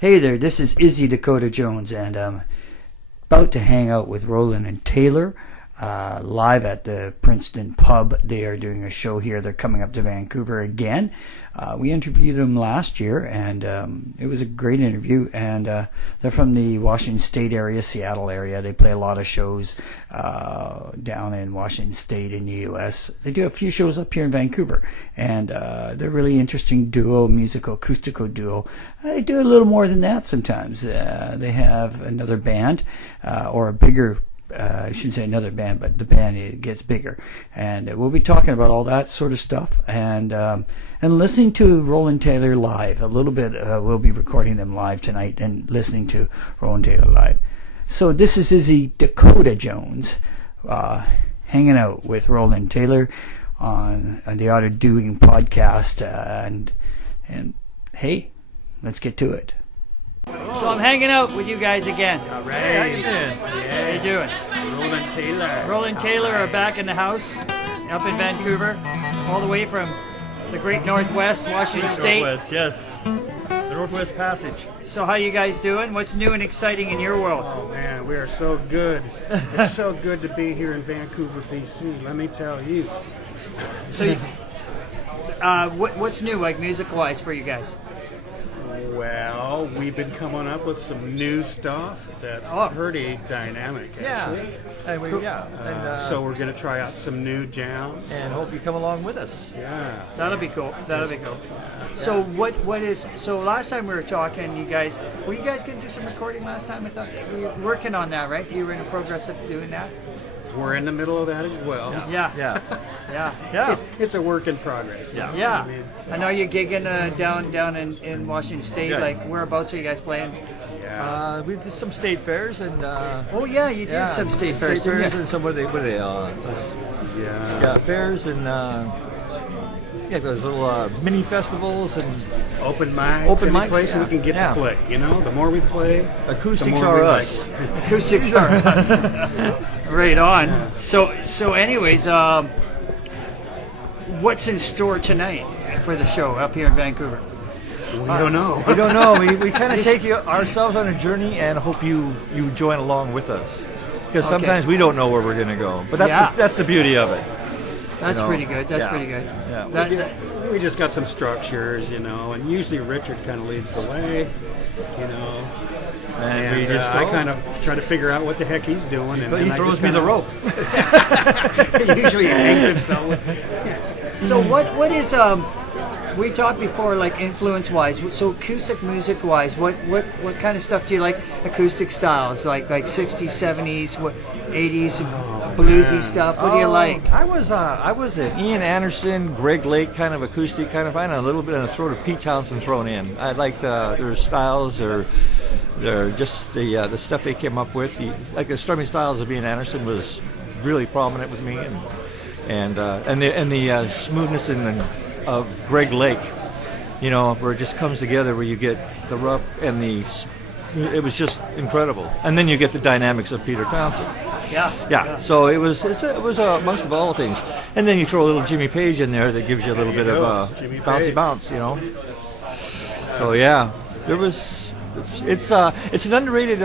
Hey there, this is Izzy Dakota Jones, and I'm about to hang out with Roland and Taylor live at the Princeton Pub. They are doing a show here. They're coming up to Vancouver again. We interviewed them last year, and it was a great interview. And they're from the Washington State area, Seattle area. They play a lot of shows down in Washington State in the U.S. They do a few shows up here in Vancouver, and they're a really interesting duo, musical acoustical duo. They do a little more than that sometimes. They have another band or a bigger I shouldn't say another band, but the band gets bigger, and we'll be talking about all that sort of stuff, and listening to Roland Taylor live a little bit. We'll be recording them live tonight and listening to Roland Taylor live. So this is Izzy Dakota Jones hanging out with Roland Taylor on the Art of Doing podcast, and hey, let's get to it. So I'm hanging out with you guys again. All right. Hey, how you doing? Yeah. How you doing? Roland Taylor. Roland Taylor are back in the house up in Vancouver, all the way from the great Northwest, Washington State. Northwest, yes. The Northwest Passage. So how you guys doing? What's new and exciting in your world? Oh man, we are so good. It's so good to be here in Vancouver, BC. Let me tell you. So, what's new, like music-wise, for you guys? Well, we've been coming up with some new stuff that's pretty dynamic, actually. And So we're going to try out some new jams. and hope you come along with us. Yeah. That'll be cool. That'll be cool. So so last time we were talking, you guys going to do some recording last time? I thought we were working on that, right? You were in the progress of doing that? We're in the middle of that as well. Yeah. It's a work in progress. Yeah. Yeah. I mean, I know you're gigging down in Washington State. Yeah. Like, whereabouts are you guys playing? yeah. We did some state fairs and Oh yeah, you did some state fairs, didn't you? and some yeah. fairs and those little mini festivals and Open mics. Open any mics, place yeah. we can get Yeah. to play. You know, the more we play, acoustics the more are we us. like it. Acoustics are us. Right on. So anyways, what's in store tonight for the show up here in Vancouver? We don't know. We don't know. We kind of take ourselves on a journey and hope you join along with us. Because sometimes we don't know where we're going to go. But that's the beauty of it. That's pretty good. That's Yeah. pretty good. Yeah. We just got some structures, and usually Richard kind of leads the way, And we just I go. kind of try to figure out what the heck he's doing, and He then I throws just me the kinda- rope. Usually he hangs himself. So what is we talked before, like, influence-wise. So acoustic music-wise, what kind of stuff do you like? Acoustic styles, like 60s, 70s, 80s, bluesy stuff. What do you like? I was an Ian Anderson, Greg Lake kind of acoustic kind of, and a little bit of a throat of Pete Townsend thrown in. I liked their styles, or they're just the stuff they came up with. The strumming styles of Ian Anderson was really prominent with me, and the smoothness of Greg Lake where it just comes together, where you get the rough and it was just incredible. And then you get the dynamics of Peter Townsend. Yeah. So it was amongst of all things. And then you throw a little Jimmy Page in there that gives you a little bit of bouncy bounce, So yeah, it's an underrated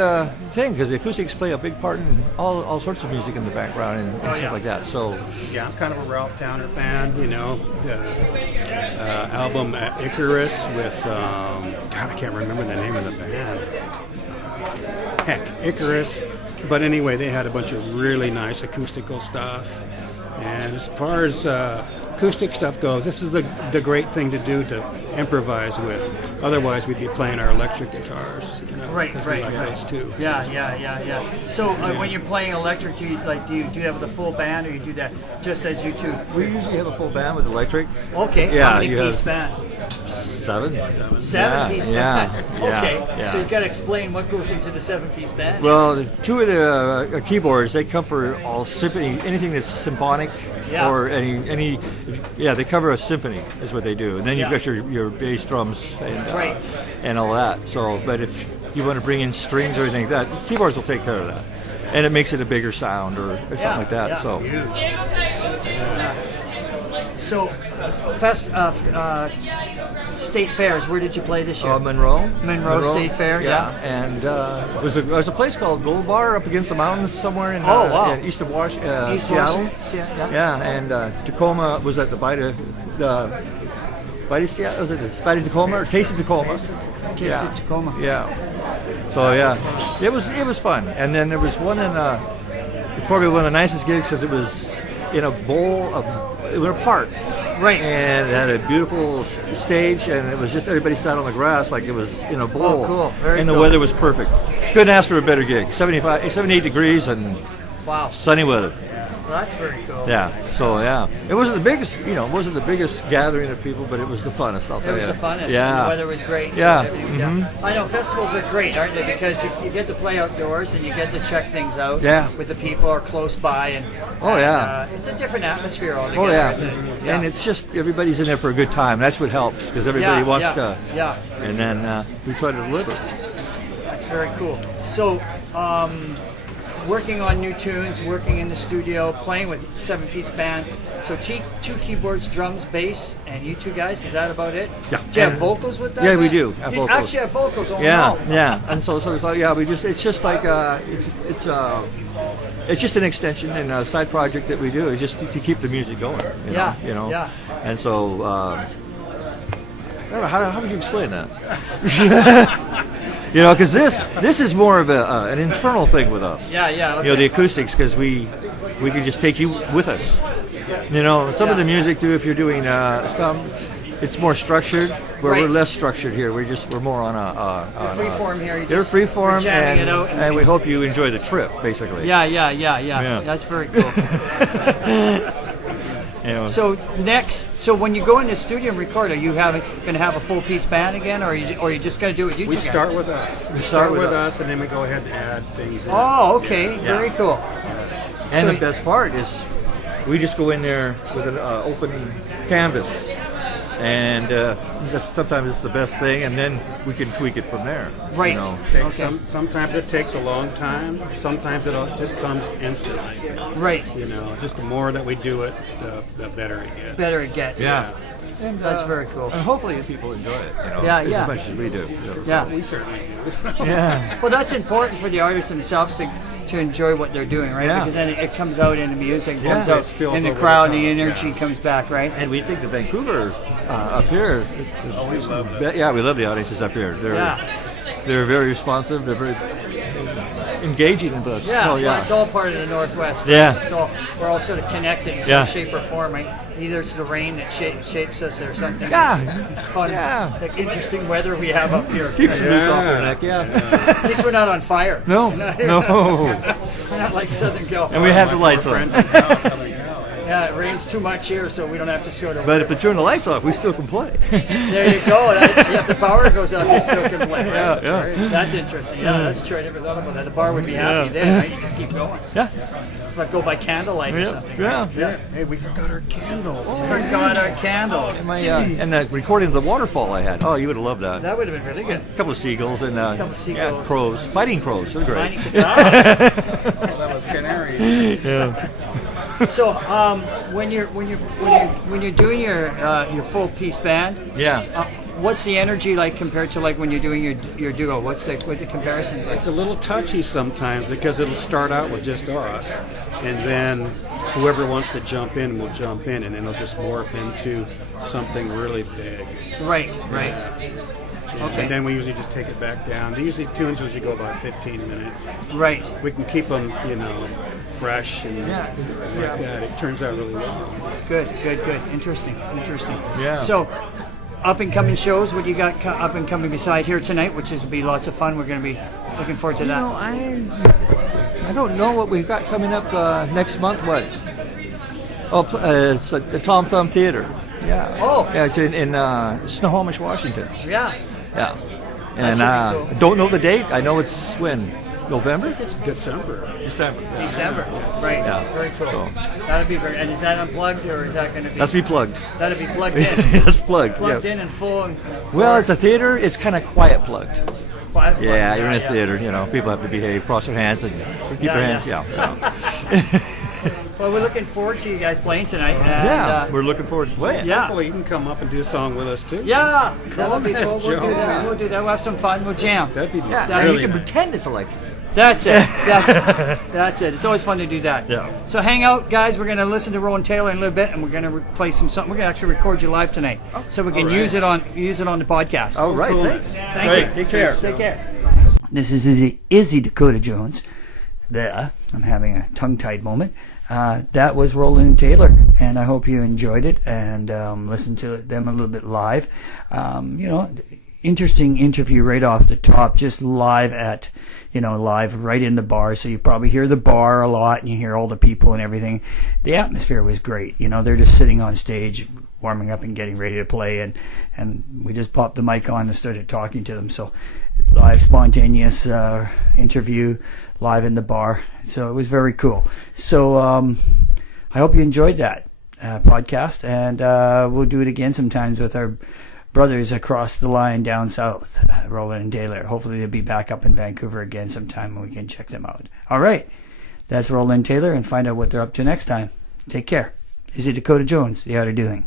thing, because the acoustics play a big part in all sorts of music in the background and stuff like that. So yeah, I'm kind of a Ralph Towner fan. The album Icarus with God, I can't remember the name of the band. Heck, Icarus. But anyway, they had a bunch of really nice acoustical stuff. And as far as acoustic stuff goes, this is the great thing to do, to improvise with. Otherwise, we'd be playing our electric guitars, Right. We like those too. Yeah. So when you're playing electric, do you have the full band, or you do that just as you two? we usually have a full band with electric. Okay. Yeah, How many you piece have- band? Seven. Seven-piece Yeah, band. yeah, Okay. yeah. So you got to explain what goes into the 7-piece band. Well, two of the keyboards, they cover all symphony, anything that's symphonic, Yeah. or any. Yeah, they cover a symphony is what they do. And then you've Yeah. got your bass, drums, and Right. and all that. So, but if you want to bring in strings or anything like that, keyboards will take care of that, and it makes it a bigger sound or something like that. Yeah. So. So, state fairs. Where did you play this year? Monroe. State Fair, yeah. And there's a place called Gold Bar up against the mountains somewhere in east of East Seattle. Washington. Yeah, and Tacoma was at the Bite of Seattle. Was it the Bite of Tacoma or Taste of Tacoma? Taste of Tacoma. Yeah. So yeah, it was fun. And then there was one it's probably one of the nicest gigs, because it was in a it was a park. Right. And it had a beautiful stage, and it was just everybody sat on the grass like it was in a bowl. Oh, cool. Very and cool. the weather was perfect. Couldn't ask for a better gig. 78 degrees and Wow. sunny weather. Well, that's very cool. Yeah. So yeah, it wasn't the biggest. It wasn't the biggest gathering of people, but it was the funnest. I'll It tell was you. the funnest. Yeah. And the weather was great. So Yeah. everything was down. I know festivals are great, aren't they? Because you get to play outdoors and you get to check things out. Yeah. With the people are close by, and it's a different atmosphere altogether. Oh yeah. Isn't it? Yeah. And it's just everybody's in there for a good time. That's what helps, because everybody wants to. Yeah. And then we try to deliver. That's very cool. So, working on new tunes, working in the studio, playing with 7-piece band. So two keyboards, drums, bass, and you two guys. Is that about it? Yeah. Do you have And- vocals with that? Yeah, we band? do have You vocals. actually have vocals. Oh, Yeah, no. yeah. And so it's like it's just an extension and a side project that we do. It's just to keep the music going. Yeah, You know. yeah. And so I don't know, how would you explain that? Because this is more of an internal thing with us. Yeah. Okay. The acoustics, because we can just take you with us. Some of the music too. If you're doing some, it's more structured. Where we're Right. less structured here. We're more on a free form here. They're free form, jamming and, it out. and we hope you enjoy the trip, basically. Yeah. That's very cool. Anyway. So when you go in the studio and record, are you going to have a full piece band again, or you just going to do it? We start with us. We start with us, and then we go ahead and add things in. Oh, okay, very cool. And So- the best part is we just go in there with an open canvas, and sometimes it's the best thing, and then we can tweak it from there. Right. Sometimes it takes a long time. Sometimes it just comes instantly. Right. Just the more that we do it, the better it gets. Better it gets. Yeah. And, that's very cool. And hopefully people enjoy it. Yeah, as yeah. much as we do. Yeah. We certainly do. Yeah. Well, that's important for the artists themselves to enjoy what they're doing, right? Yeah. Because then it comes out in the music, Yeah. comes It out spills in the over crowd, the and the top. energy comes back, right? And we think the Vancouver up here. We love that. Yeah, we love the audiences up here. They're very responsive. They're very engaging with us. Yeah, Oh, well, it's all part of the Northwest. Right? Yeah. We're all sort of connected in some Yeah. shape or form, right? Either it's the rain that shapes us or something. Yeah. Fun, Yeah. like interesting weather we have up here. Keeps the noose off Yeah. their neck. Yeah. At least we're not on fire. No. No. We're not like Southern California. And we have the lights on. Yeah, it rains too much here, so we don't have to sort of. But if they turn the lights off, we still can play. There you go. If the power goes off, you still can play. Right? Yeah, That's, yeah. right. That's interesting. Yeah, that's true. I never thought about that. The bar would be happy then, right? You just keep going. Yeah. go by candlelight or Yeah, something. yeah. Right? Yeah. Hey, we forgot our candles. Forgot our candles. And the recording of the waterfall I had. Oh, you would have loved that. That would have been really good. A couple of seagulls and couple of seagulls. Yeah, crows, fighting crows. They're great. That was canaries. Yeah. So, when you're doing your full piece band, Yeah. what's the energy like compared to like when you're doing your duo? What the comparisons like? It's a little touchy sometimes because it'll start out with just us, and then whoever wants to jump in will jump in, and then it'll just morph into something really big. Right. Yeah, Okay. And then we usually just take it back down. Usually tunes usually go about 15 minutes. Right. We can keep them, fresh and like that. It turns out really well. Good. Interesting. Yeah. So, up and coming shows. What do you got up and coming beside here tonight? Which is will be lots of fun. We're going to be looking forward to that. I don't know what we've got coming up next month. What? Oh, it's at the Tom Thumb Theater. Yeah. Oh. Yeah, it's in Snohomish, Washington. Yeah. Yeah. And should be I cool. don't know the date. I know it's when? November? It's December. December. Right. Yeah. Very cool. So- That'll be very. And is that unplugged or is that going to be? That's be plugged. That'll be plugged in. That's plugged. Plugged Yeah. in and full. And Well, it's a theater. It's kind of quiet plugged. quiet. Yeah, you're in a theater. People have to behave, cross their hands, and keep Yeah, their hands. Yeah. Well, we're looking forward to you guys playing tonight. And, Yeah. We're looking forward to playing. yeah. Hopefully you can come up and do a song with us too. Yeah, that'll be Yes, cool. We'll do Joe. that. We'll do that. We'll have some fun. We'll jam. That'd be Yeah. That's you really can nice. pretend it's like. That's it. That's it. It's always fun to do that. Yeah. So hang out, guys. We're going to listen to Roland Taylor in a little bit, and we're going to play some something. We're going to actually record you live tonight, so we can all right. use it on the podcast. All right. cool. Thanks. Thank Great. you. Take care. Take care. This is Izzy Dakota Jones. There, I'm having a tongue-tied moment. That was Roland Taylor, and I hope you enjoyed it and listened to them a little bit live. Interesting interview right off the top, just live right in the bar. So you probably hear the bar a lot, and you hear all the people and everything. The atmosphere was great. They're just sitting on stage, warming up and getting ready to play, and we just popped the mic on and started talking to them. So live, spontaneous interview, live in the bar. So it was very cool. So I hope you enjoyed that podcast, and we'll do it again sometimes with our brothers across the line down south, Roland and Taylor. Hopefully they'll be back up in Vancouver again sometime and we can check them out. All right. That's Roland and Taylor, and find out what they're up to next time. Take care. Izzy Dakota Jones, The Outer Doing.